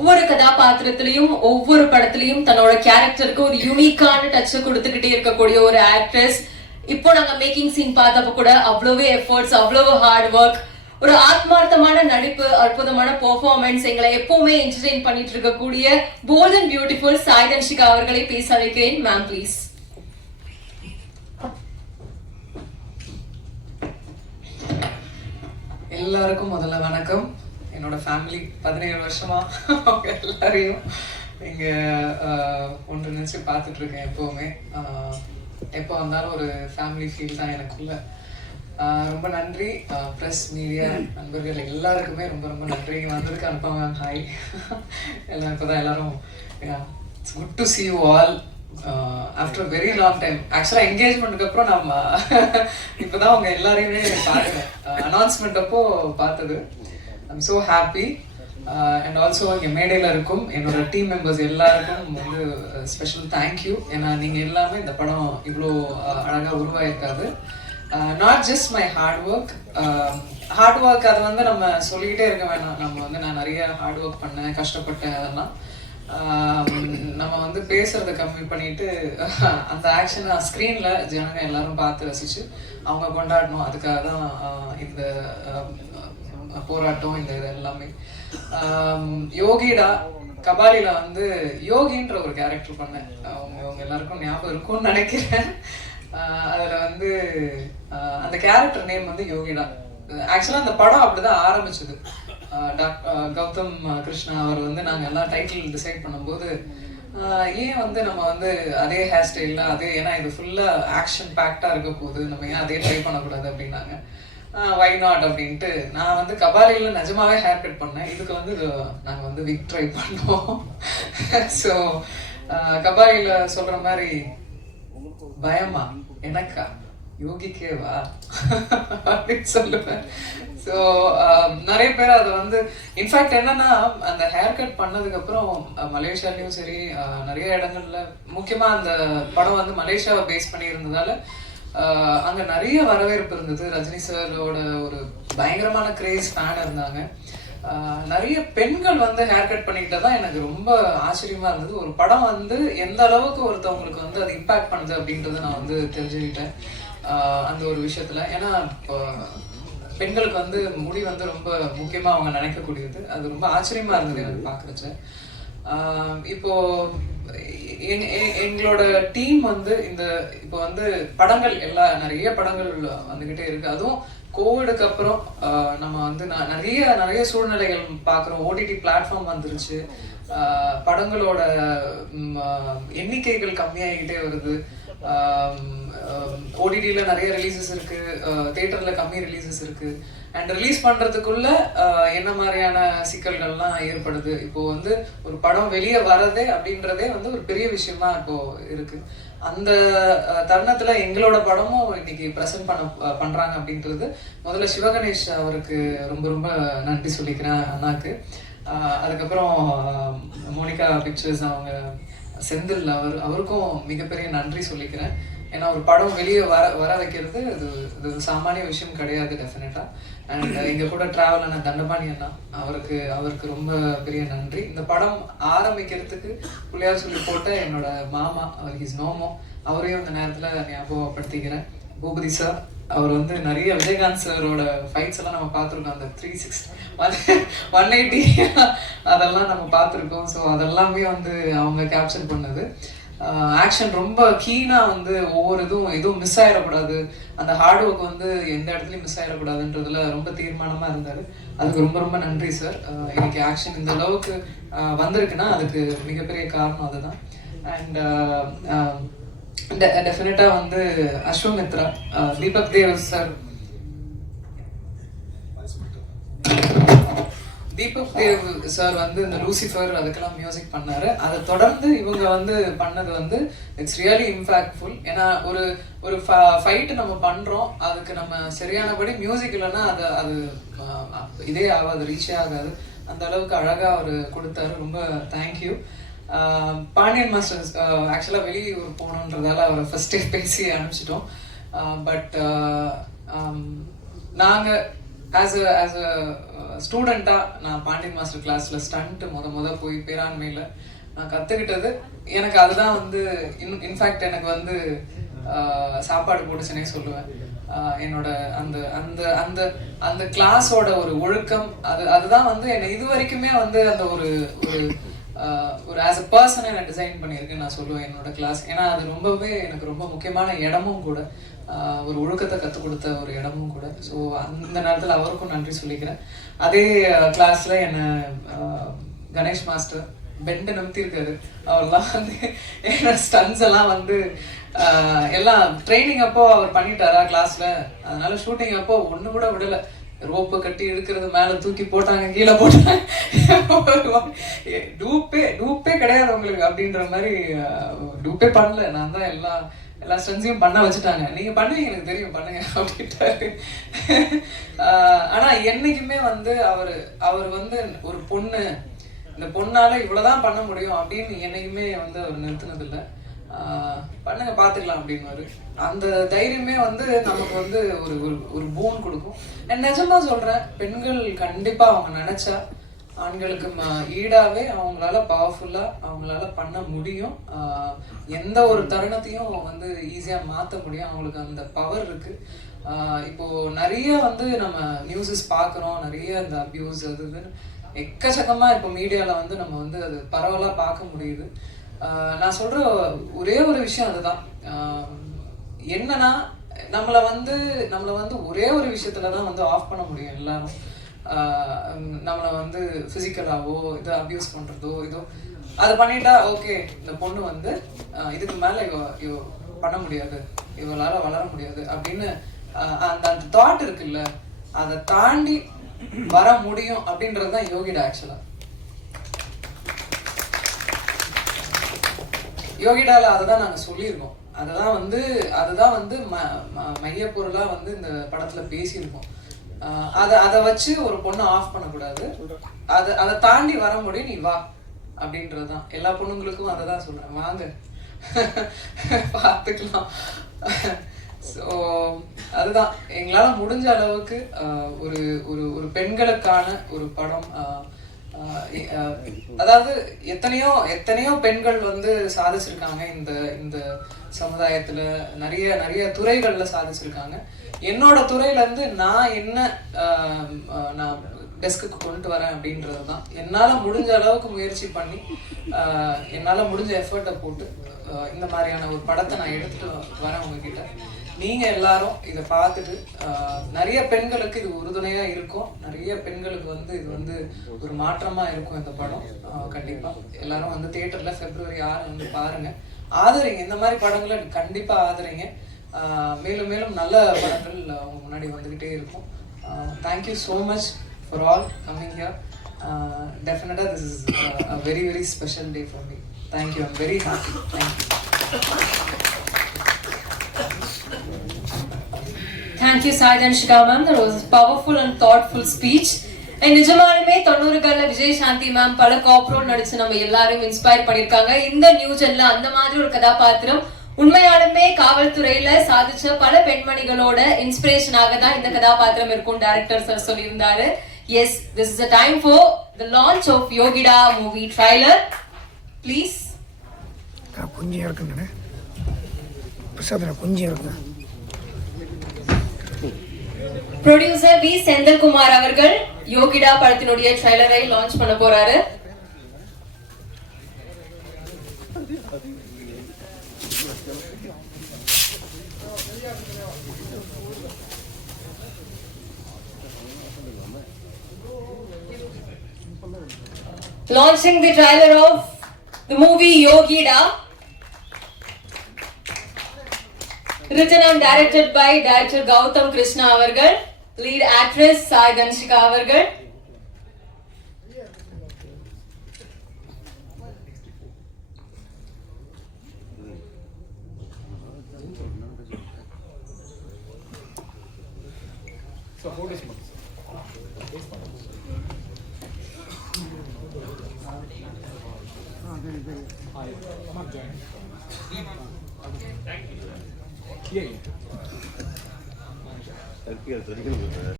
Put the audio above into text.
ஒவ்வொரு கதாபாத்திரத்திலையும் ஒவ்வொரு படத்திலையும் தன்னோட கேரக்டருக்கு ஒரு யூனிக்கான டச் கொடுத்துக்கிட்டே இருக்கக்கூடிய ஒரு ஆக்ட்ரஸ் இப்போ நாங்க மேக்கிங் சீன் பார்த்தப்ப கூட அவ்வளவு எஃபர்ட்ஸ் அவ்வளவு ஹார்ட் ஒர்க் ஒரு ஆத்மார்த்தமான நடிப்பு அற்புதமான பெர்ஃபார்மன்ஸ் எங்களை எப்பவுமே என்டர்டெயின் பண்ணிட்டு இருக்கக்கூடிய bold and beautiful Sai Dhanshika அவர்களை பேச அழைக்கிறேன் மேம் ப்ளீஸ் எல்லாருக்கும் முதல்ல வணக்கம். என்னோட ஃபேமிலி பதினேழு வருஷமா அவங்க எல்லாரையும் இங்க ஒன்று நினச்சி பார்த்துட்டு இருக்கேன் எப்பவுமே எப்போ வந்தாலும் ஒரு ஃபேமிலி ஃபீல் தான் எனக்குள்ள. ரொம்ப நன்றி. ப்ரெஸ் மீடியா நண்பர்கள் எல்லாருக்குமே ரொம்ப ரொம்ப நன்றி. இங்கே வந்ததுக்கு அனுப்பாங்க ஹாய் எல்லாம் இப்போதான் எல்லாரும் it's good to see you all after very long time ஆக்சுவலாக என்கேஜ்மெண்ட்டுக்கு அப்புறம் நம்ம இப்போ தான் அவங்க எல்லாரையுமே பாருங்க. அனௌன்ஸ்மெண்ட் அப்போ பார்த்தது. I'm so happy and also என் மேடையில் இருக்கும். என்னோட டீம் மெம்பர்ஸ் எல்லாருக்கும் வந்து uh, ஸ்பெஷல் தேங்க்யூ ஏன்னா நீங்கள் எல்லாமே இந்த படம் இவ்வளோ அழகாக உருவாயிருக்காது not just my hard work hard work அதை வந்து நம்ம சொல்லிக்கிட்டே இருக்க வேணாம். நம்ம வந்து நான் நிறைய ஹார்ட் ஒர்க் பண்ணேன் கஷ்டப்பட்டேன் அதெல்லாம். Um, நம்ம வந்து பேசுறத கம்மி பண்ணிட்டு அந்த ஆக்ஷனை ஸ்க்ரீனில் ஜனங்க எல்லாரும் பார்த்து ரசிச்சு அவங்க கொண்டாடணும். அதுக்காக தான் uh, இந்த um, போராட்டம் இந்த இது எல்லாமே. யோகிடா கபாலில வந்து யோகின்ற ஒரு கேரக்டர் பண்ணேன். அவங்க அவங்க எல்லாருக்கும் ஞாபகம் இருக்கும்னு நினைக்கிறேன். அதில் அதுல வந்து அந்த கேரக்டர் நேம் வந்து யோகிடா. ஆக்சுவலா அந்த படம் அப்படிதான் ஆரம்பிச்சது. கௌதம் கிருஷ்ணா அவர் வந்து நாங்க எல்லாம் டைட்டில் டிசைட் பண்ணும்போது ஏன் வந்து நம்ம வந்து அதே ஹேர் ஸ்டைலில் அதே ஏன்னா இது ஃபுல்லாக ஆக்ஷன் பேக்டாக இருக்க போகுது. நம்ம ஏன் அதே ட்ரை பண்ணக்கூடாது அப்படின்னாங்க. வை நாட் அப்படின்ட்டு. நான் வந்து கபாலியில் நிஜமாவே ஹேர் கட் பண்ணேன். இதுக்கு வந்து நாங்கள் வந்து விக் ட்ரை பண்ணோம். ஸோ கபாலியில் சொல்ற மாதிரி பயமா? எனக்கா? யோகிக்கேவா? அப்படின்னு சொல்லுவேன். ஸோ நிறைய பேர் அதை வந்து இன்ஃபேக்ட் என்னன்னா அந்த ஹேர் கட் பண்ணதுக்கு அப்புறம் மலேசியாலயும் சரி நிறைய இடங்கள்ல முக்கியமா அந்த படம் வந்து மலேசியாவை பேஸ் பண்ணி இருந்ததால அங்கே நிறைய வரவேற்பு இருந்தது. ரஜினி சாரோட ஒரு பயங்கரமான கிரேஸ் ஃபேன் இருந்தாங்க. நிறைய பெண்கள் வந்து ஹேர் கட் பண்ணிக்கிட்டு தான் எனக்கு ரொம்ப ஆச்சரியமா இருந்தது. ஒரு படம் வந்து எந்த அளவுக்கு ஒருத்தவங்களுக்கு வந்து அது இம்பாக்ட் பண்ணுது அப்படின்றத நான் வந்து தெரிஞ்சுக்கிட்டேன். அந்த ஒரு விஷயத்துல. ஏன்னா இப்போ பெண்களுக்கு வந்து முடி வந்து ரொம்ப முக்கியமா அவங்க நினைக்கக்கூடியது. அது ரொம்ப ஆச்சரியமா இருந்தது எனக்கு பாக்குறச்ச இப்போ எங்களோட டீம் வந்து இந்த இப்போ வந்து படங்கள் எல்லா நிறைய படங்கள் வந்துகிட்டே இருக்கு. அதுவும் கோவிடுக்கு அப்புறம் நம்ம வந்து நிறைய நிறைய சூழ்நிலைகள் பார்க்குறோம் ஓடிடி பிளாட்ஃபார்ம் வந்துருச்சு. படங்களோட எண்ணிக்கைகள் கம்மியாகிக்கிட்டே வருது. ஓடிடியில் நிறைய ரிலீசஸ் இருக்கு தேட்டரில் கம்மி ரிலீசஸ் இருக்கு. அண்ட் ரிலீஸ் பண்றதுக்குள்ள என்ன மாதிரியான சிக்கல்கள்லாம் ஏற்படுது? இப்போ வந்து ஒரு படம் வெளியே வரதே அப்படின்றதே வந்து ஒரு பெரிய விஷயமா இப்போ இருக்கு. அந்த தருணத்தில் தருணத்துல எங்களோட படமும் இன்னைக்கு ப்ரெசென்ட் பண்ண பண்ணுறாங்க பண்றாங்க அப்படின்றது முதல்ல சிவகணேஷ் அவருக்கு ரொம்ப ரொம்ப நன்றி சொல்லிக்கிறேன் அண்ணாக்கு. ஆஹ் அதுக்கப்புறம் மோனிகா பிக்சர்ஸ் அவங்க செந்தில் அவர் அவருக்கும் மிகப்பெரிய நன்றி சொல்லிக்கிறேன். ஏன்னா ஒரு படம் வெளியே வர வர வைக்கிறது அது இது சாமானிய விஷயம் கிடையாது டெஃபினட்டா அண்ட் எங்க கூட டிராவல் ஆன தண்டபாணி அண்ணா அவருக்கு அவருக்கு ரொம்ப பெரிய நன்றி. இந்த படம் ஆரம்பிக்கிறதுக்கு புள்ளியார் சொல்லி போட்ட என்னோட மாமா அவர் ஹிஸ் நோமோ அவரையும் அந்த நேரத்துல ஞாபகப்படுத்திக்கிறேன். பூபதி சார் அவர் வந்து நிறைய விஜயகாந்த் சாரோட ஃபைட்ஸ் எல்லாம் நம்ம பார்த்துருக்கோம். அந்த த்ரீ சிக்ஸ்டி ஒன் எயிட்டி அதெல்லாம் நம்ம பார்த்துருக்கோம். ஸோ அதெல்லாமே வந்து அவங்க கேப்சர் பண்ணது. ஆக்ஷன் ரொம்ப கீனாக வந்து ஒவ்வொரு இதுவும் எதுவும் மிஸ் ஆயிடக்கூடாது. அந்த ஹார்ட் ஒர்க் வந்து எந்த இடத்துலையும் மிஸ் ஆயிடக்கூடாதுன்றதுல ரொம்ப தீர்மானமாக இருந்தார். அதுக்கு ரொம்ப ரொம்ப நன்றி சார் எனக்கு ஆக்ஷன் இந்த அளவுக்கு வந்திருக்குன்னா அதுக்கு மிகப்பெரிய காரணம் அதுதான். அண்ட் டெஃபினட்டாக வந்து அஸ்வமித்ரா தீபக் தேவ் சார் தீபக் தேவ் சார் வந்து இந்த லூசிஃபர் அதுக்கெல்லாம் மியூசிக் பண்ணாரு. அதை தொடர்ந்து இவங்க வந்து பண்ணது வந்து இட்ஸ் ரியலி இம்பாக்ட்ஃபுல் ஏன்னா ஒரு ஒரு ஃபைட்டு நம்ம பண்றோம் அதுக்கு நம்ம சரியானபடி மியூசிக் இல்லைன்னா அது அது இதே ஆகாது ரீச்சே ஆகாது. அந்த அளவுக்கு அழகா அவர் கொடுத்தாரு. ரொம்ப தேங்க்யூ பாண்டியன் மாஸ்டர்ஸ் ஆக்சுவலாக வெளியூர் போகணுன்றதால அவரை ஃபர்ஸ்டே பேசி அனுப்பிச்சிட்டோம். பட் நாங்கள் ஆஸ் அ ஆஸ் அ ஸ்டூடெண்ட்டாக நான் பாண்டியன் மாஸ்டர் கிளாஸில் ஸ்டண்ட் முத முத போய் பேராண்மையில் நான் கற்றுக்கிட்டது எனக்கு அதுதான் வந்து இன் இன்ஃபேக்ட் எனக்கு வந்து சாப்பாடு போட்டுச்சுனே சொல்லுவேன். என்னோட அந்த அந்த அந்த அந்த கிளாஸோட ஒரு ஒழுக்கம் அது அதுதான் வந்து என்னை இது வரைக்குமே வந்து அந்த ஒரு ஒரு ஒரு ஆஸ் அ பர்சனை நான் டிசைன் பண்ணியிருக்கேன் நான் சொல்லுவேன் என்னோட கிளாஸ் ஏன்னா அது ரொம்பவே எனக்கு ரொம்ப முக்கியமான இடமும் கூட. ஒரு ஒழுக்கத்தை கற்றுக் கொடுத்த ஒரு இடமும் கூட. ஸோ அந்த நேரத்தில் அவருக்கும் நன்றி சொல்லிக்கிறேன். அதே கிளாஸில் என்னை கணேஷ் மாஸ்டர் பெண்டை நிமித்திருக்காரு. அவர்லாம் வந்து என்னோட ஸ்டன்ஸ் எல்லாம் வந்து எல்லாம் ட்ரைனிங் அப்போ அவர் பண்ணிட்டாரா கிளாஸில் அதனால ஷூட்டிங் அப்போ ஒன்று கூட விடலை. ரோப்பை கட்டி எடுக்கிறது மேல தூக்கி போட்டாங்க கீழே போட்டாங்க. டூப்பே டூப்பே கிடையாது உங்களுக்கு அப்படின்ற மாதிரி டூப்பே பண்ணல. நான் தான் எல்லா எல்லா ஸ்ட்ரென்ஸையும் பண்ண வச்சுட்டாங்க. நீங்க பண்ணுவீங்க எனக்கு தெரியும். பண்ணுங்க அப்படின்ட்டாரு. ஆனால் ஆனா என்னைக்குமே வந்து அவர் அவர் வந்து ஒரு பொண்ணு இந்த பொண்ணால இவ்வளவுதான் பண்ண முடியும் அப்படின்னு என்னைக்குமே வந்து அவர் நிறுத்தினதில்லை. பண்ணுங்க பாத்துக்கலாம் அப்படின்னு அந்த தைரியமே வந்து நமக்கு வந்து ஒரு ஒரு ஒரு பூன் கொடுக்கும். நான் நிஜமா சொல்றேன் பெண்கள் கண்டிப்பா அவங்க நினைச்சா ஆண்களுக்கு ம- ஈடாவே அவங்களால பவர்ஃபுல்லா அவங்களால பண்ண முடியும். எந்த ஒரு தருணத்தையும் வந்து ஈஸியா மாத்த முடியும். அவங்களுக்கு அந்த பவர் இருக்கு. இப்போ நிறைய வந்து நம்ம நியூஸஸ் பார்க்குறோம் நிறைய இந்த அபியூஸ் அது எக்கச்சக்கமா இப்போ மீடியால வந்து நம்ம வந்து அது பரவலா பார்க்க முடியுது. நான் சொல்ற ஒரே ஒரு விஷயம் அதுதான். என்னன்னா நம்மளை வந்து நம்மளை வந்து ஒரே ஒரு விஷயத்துல தான் வந்து ஆஃப் பண்ண முடியும் எல்லாரும். நம்மளை வந்து ஃபிசிக்கலாவோ இதை அபியூஸ் பண்றதோ இதோ அதை பண்ணிட்டா ஓகே இந்த பொண்ணு வந்து இதுக்கு மேல இவ இவ பண்ண முடியாது. இவளால வளர முடியாது அப்படின்னு அந்த அந்த தாட் இருக்குல்ல அதை தாண்டி வர முடியும் அப்படின்றது தான் யோகிடா ஆக்சுவலா யோகிடால அதை தான் நாங்கள் சொல்லியிருக்கோம். அதுதான் வந்து அதுதான் வந்து ம ம- வந்து இந்த படத்துல பேசியிருக்கோம். அதை அதை வச்சு ஒரு பொண்ணை ஆஃப் பண்ணக்கூடாது. அதை அதை தாண்டி வர முடியும் நீ வா. அப்படின்றது தான் எல்லா பொண்ணுங்களுக்கும் அதை தான் சொல்றேன். வாங்க. பார்த்துக்கலாம். ஸோ அதுதான். எங்களால் முடிஞ்ச அளவுக்கு ஒரு ஒரு ஒரு பெண்களுக்கான ஒரு படம் ஆஹ் அதாவது எத்தனையோ எத்தனையோ பெண்கள் வந்து சாதிச்சிருக்காங்க இந்த இந்த சமுதாயத்துல. நிறைய நிறைய துறைகள்ல சாதிச்சிருக்காங்க. என்னோட துறையில இருந்து நான் என்ன நான் டெஸ்க்குக்கு கொண்டு வரேன் அப்படின்றது தான். என்னால் முடிஞ்ச அளவுக்கு முயற்சி பண்ணி என்னால் முடிஞ்ச எஃபர்ட்டை போட்டு இந்த மாதிரியான ஒரு படத்தை நான் எடுத்துகிட்டு வரேன் உங்ககிட்ட. நீங்கள் எல்லாரும் இதை பார்த்துட்டு நிறைய பெண்களுக்கு இது உறுதுணையாக இருக்கும். நிறைய பெண்களுக்கு வந்து இது வந்து ஒரு மாற்றமாக இருக்கும் இந்த படம். கண்டிப்பாக எல்லாரும் வந்து தேட்டரில் ஃபெப்ரவரி ஆறு வந்து பாருங்கள் ஆதரிங்க. இந்த மாதிரி படங்களை கண்டிப்பாக ஆதரிங்க. மேலும் மேலும் நல்ல படங்கள் உங்க முன்னாடி வந்துக்கிட்டே இருக்கும். Thank you so much for all coming here டெஃபினட்டாக this is a very very special day for me thank you I'm very happy thank you Thank you, Said and Shika ma'am. That was a நிஜமாலுமே தொண்ணூறுகள்ல விஜய் சாந்தி ma'am பல காப்ரோல் நடிச்சு நம்ம எல்லாரும் inspire பண்ணிருக்காங்க இந்த நியூஜன்ல அந்த மாதிரி ஒரு கதாபாத்திரம் உண்மையாலுமே காவல்துறையில சாதிச்ச பல பெண்மணிகளோட இன்ஸ்பிரேஷனாக தான் இந்த கதாபாத்திரம் இருக்கும். டைரக்டர் சார் சொல்லியிருந்தாரு. Yes this is a time for the launch of Yogida movie trailer please நான் குஞ்சியாக இருக்குங்கண்ணே பிரசாத் நான் குஞ்சியாக இருக்கேன் ப்ரொடியூசர் வி செந்தில்குமார் அவர்கள் யோகிடா படத்தினுடைய ட்ரைலரை லான்ச் பண்ண போறாரு. launching the trailer of the movie Yogi Da, written and directed by director Gautam Krishna Avargar, lead actress Sai Danshika Avargar. Thank you. Yeah, yeah.